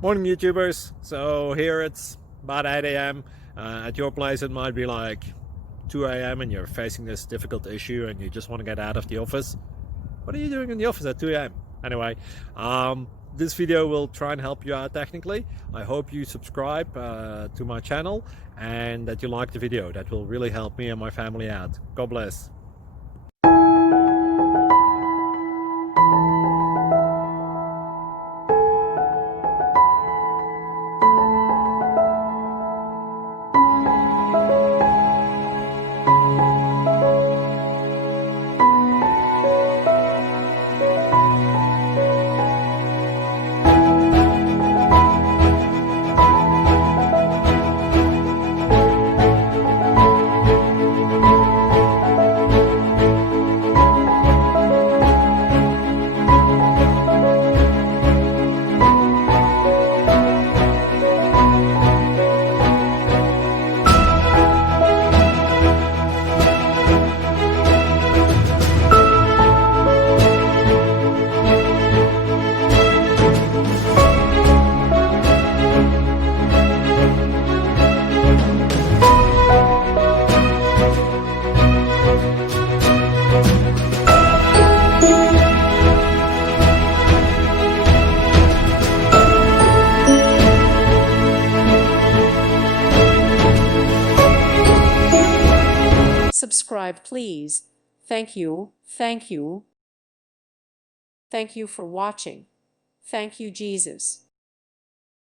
Morning YouTubers. So here it's about 8 a.m. At your place it might be like 2 a.m. and you're facing this difficult issue and you just want to get out of the office. What are you doing in the office at 2 a.m.? Anyway, this video will try and help you out technically. I hope you subscribe to my channel and that you like the video. That will really help me and my family out. God bless. Subscribe, please. Thank you. Thank you. Thank you for watching. Thank you, Jesus.